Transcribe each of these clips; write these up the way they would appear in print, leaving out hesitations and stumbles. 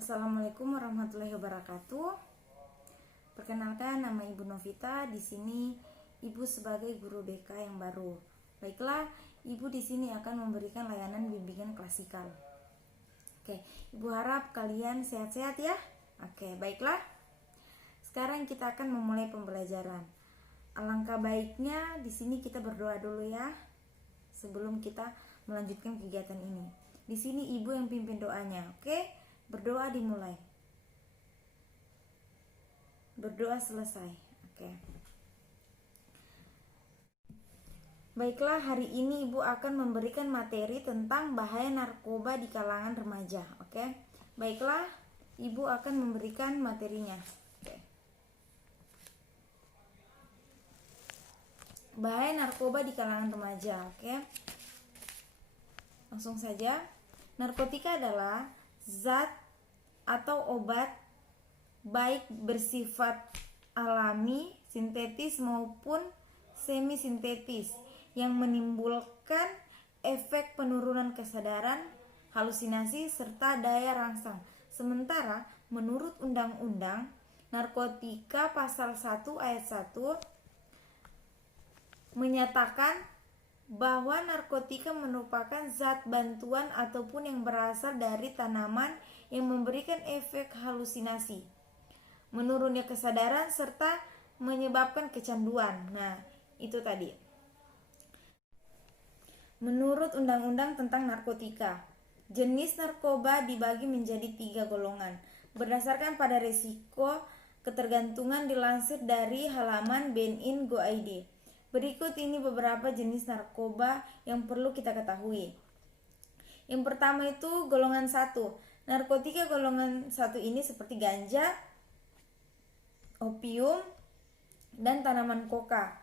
Assalamualaikum warahmatullahi wabarakatuh. Perkenalkan, nama Ibu Novita. Di sini Ibu sebagai guru BK yang baru. Baiklah, Ibu di sini akan memberikan layanan bimbingan klasikal. Oke, Ibu harap kalian sehat-sehat ya. Oke, baiklah. Sekarang kita akan memulai pembelajaran. Alangkah baiknya di sini kita berdoa dulu ya sebelum kita melanjutkan kegiatan ini. Di sini Ibu yang pimpin doanya, oke? Berdoa dimulai. Berdoa selesai. Oke. Baiklah, hari ini Ibu akan memberikan materi tentang bahaya narkoba di kalangan remaja. Oke. Baiklah, Ibu akan memberikan materinya. Oke. Bahaya narkoba di kalangan remaja. Oke. Langsung saja. Narkotika adalah zat atau obat baik bersifat alami, sintetis maupun semi sintetis yang menimbulkan efek penurunan kesadaran, halusinasi serta daya rangsang. Sementara menurut Undang-Undang Narkotika Pasal 1 Ayat 1 menyatakan bahwa narkotika merupakan zat bantuan ataupun yang berasal dari tanaman yang memberikan efek halusinasi, menurunnya kesadaran serta menyebabkan kecanduan. Nah, itu tadi. Menurut Undang-Undang tentang Narkotika, jenis narkoba dibagi menjadi 3 golongan berdasarkan pada risiko ketergantungan dilansir dari halaman benin.go.id. Berikut ini beberapa jenis narkoba yang perlu kita ketahui. Yang pertama itu golongan 1. Narkotika golongan 1 ini seperti ganja, opium, dan tanaman koka.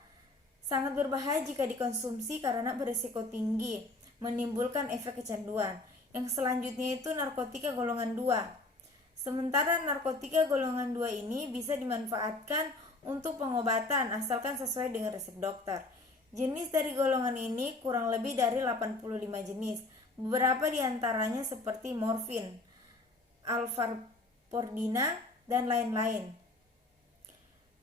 Sangat berbahaya jika dikonsumsi karena berisiko tinggi, menimbulkan efek kecanduan. Yang selanjutnya itu narkotika golongan 2. Sementara narkotika golongan 2 ini bisa dimanfaatkan untuk pengobatan asalkan sesuai dengan resep dokter. Jenis dari golongan ini kurang lebih dari 85 jenis. Beberapa diantaranya seperti morfin, alfarpordina, dan lain-lain.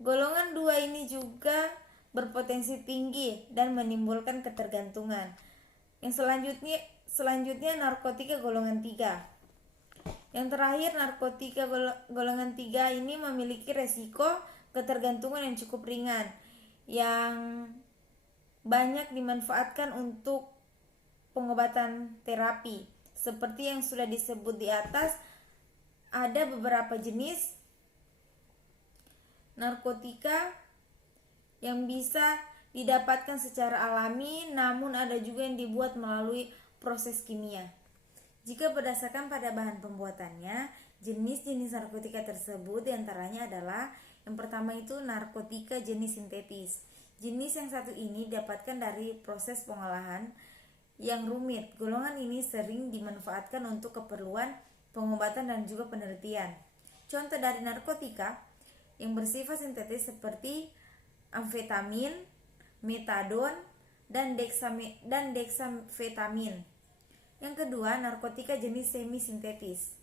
Golongan 2 ini juga berpotensi tinggi dan menimbulkan ketergantungan. Yang selanjutnya narkotika golongan 3. Yang terakhir narkotika golongan 3 ini memiliki resiko ketergantungan yang cukup ringan, yang banyak dimanfaatkan untuk pengobatan terapi. Seperti yang sudah disebut di atas, ada beberapa jenis narkotika yang bisa didapatkan secara alami, namun ada juga yang dibuat melalui proses kimia. Jika berdasarkan pada bahan pembuatannya, jenis-jenis narkotika tersebut diantaranya adalah yang pertama itu narkotika jenis sintetis. Jenis yang satu ini didapatkan dari proses pengolahan yang rumit. Golongan ini sering dimanfaatkan untuk keperluan pengobatan dan juga penelitian. Contoh dari narkotika yang bersifat sintetis seperti amfetamin, metadon, dan dexamfetamin. Yang kedua, narkotika jenis semi sintetis.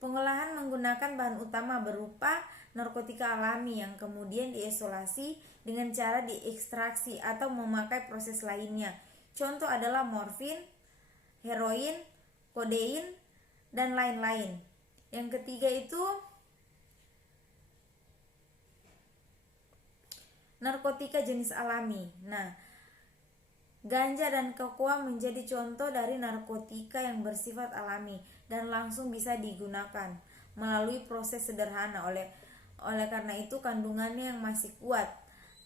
Pengolahan menggunakan bahan utama berupa narkotika alami yang kemudian diisolasi dengan cara diekstraksi atau memakai proses lainnya. Contoh adalah morfin, heroin, kodein, dan lain-lain. Yang ketiga itu narkotika jenis alami. Nah, ganja dan kokoa menjadi contoh dari narkotika yang bersifat alami dan langsung bisa digunakan melalui proses sederhana. Oleh karena itu kandungannya yang masih kuat,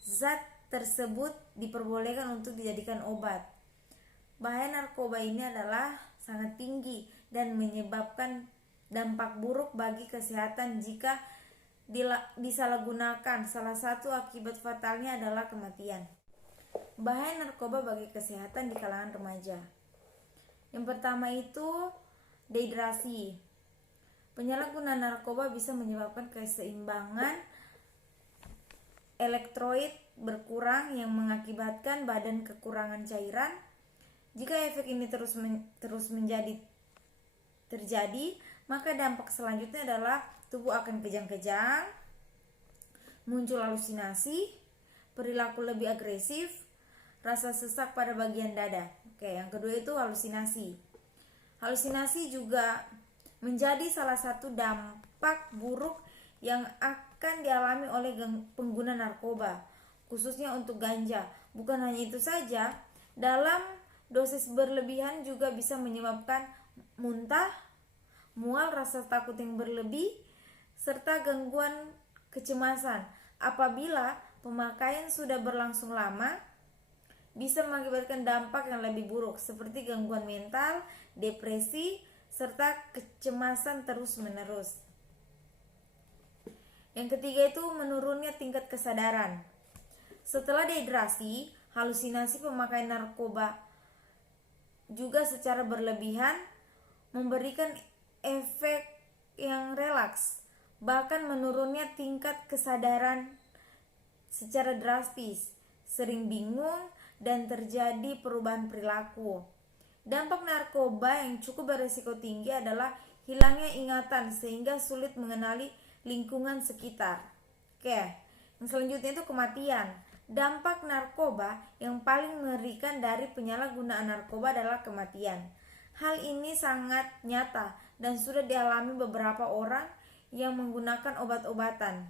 zat tersebut diperbolehkan untuk dijadikan obat. Bahaya narkoba ini adalah sangat tinggi dan menyebabkan dampak buruk bagi kesehatan jika disalahgunakan. Salah satu akibat fatalnya adalah kematian. Bahaya narkoba bagi kesehatan di kalangan remaja. Yang pertama itu dehidrasi. Penyalahgunaan narkoba bisa menyebabkan keseimbangan elektrolit berkurang yang mengakibatkan badan kekurangan cairan, Jika efek ini terus terjadi, maka dampak selanjutnya adalah tubuh akan kejang-kejang, muncul halusinasi, perilaku lebih agresif, rasa sesak pada bagian dada. Oke, yang kedua itu halusinasi. Halusinasi juga menjadi salah satu dampak buruk yang akan dialami oleh pengguna narkoba, khususnya untuk ganja. Bukan hanya itu saja, dalam dosis berlebihan juga bisa menyebabkan muntah, mual, rasa takut yang berlebih, serta gangguan kecemasan. Apabila pemakaian sudah berlangsung lama, bisa mengakibatkan dampak yang lebih buruk seperti gangguan mental, depresi, serta kecemasan terus-menerus. Yang ketiga itu menurunnya tingkat kesadaran. Setelah dehidrasi, halusinasi pemakaian narkoba juga secara berlebihan memberikan efek yang relaks, bahkan menurunnya tingkat kesadaran secara drastis, sering bingung, dan terjadi perubahan perilaku. Dampak narkoba yang cukup berisiko tinggi adalah hilangnya ingatan sehingga sulit mengenali lingkungan sekitar. Oke, yang selanjutnya itu kematian. Dampak narkoba yang paling mengerikan dari penyalahgunaan narkoba adalah kematian. Hal ini sangat nyata dan sudah dialami beberapa orang yang menggunakan obat-obatan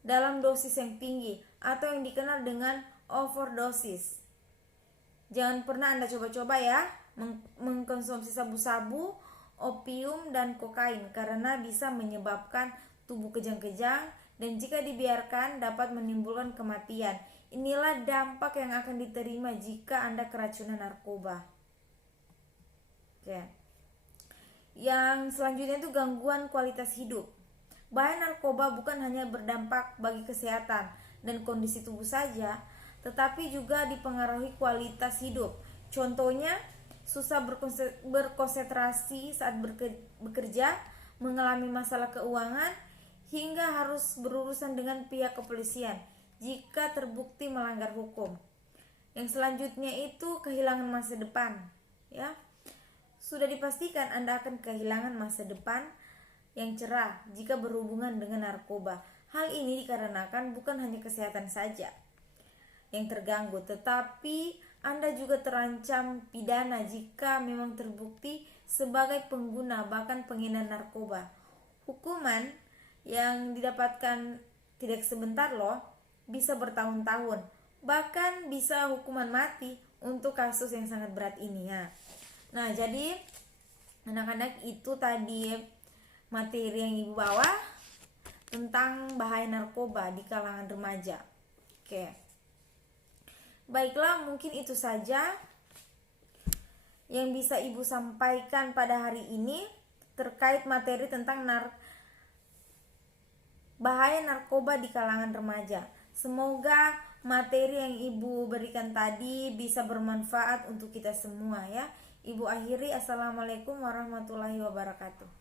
dalam dosis yang tinggi atau yang dikenal dengan overdosis. Jangan pernah Anda coba-coba ya mengkonsumsi sabu-sabu, opium, dan kokain karena bisa menyebabkan tubuh kejang-kejang dan jika dibiarkan dapat menimbulkan kematian. Inilah dampak yang akan diterima jika Anda keracunan narkoba. Oke. Yang selanjutnya itu gangguan kualitas hidup. Bahaya narkoba bukan hanya berdampak bagi kesehatan dan kondisi tubuh saja, tetapi juga dipengaruhi kualitas hidup. Contohnya, susah berkonsentrasi saat bekerja, mengalami masalah keuangan, hingga harus berurusan dengan pihak kepolisian jika terbukti melanggar hukum. Yang selanjutnya itu kehilangan masa depan, ya. Sudah dipastikan Anda akan kehilangan masa depan yang cerah jika berhubungan dengan narkoba. Hal ini dikarenakan bukan hanya kesehatan saja yang terganggu, tetapi Anda juga terancam pidana jika memang terbukti sebagai pengguna bahkan pengedar narkoba. Hukuman yang didapatkan tidak sebentar loh, bisa bertahun-tahun, bahkan bisa hukuman mati untuk kasus yang sangat berat ini ya. Nah, jadi anak-anak itu tadi materi yang Ibu bawa tentang bahaya narkoba di kalangan remaja. Oke. Baiklah, mungkin itu saja yang bisa Ibu sampaikan pada hari ini terkait materi tentang bahaya narkoba di kalangan remaja. Semoga materi yang Ibu berikan tadi bisa bermanfaat untuk kita semua ya. Ibu akhiri, assalamualaikum warahmatullahi wabarakatuh.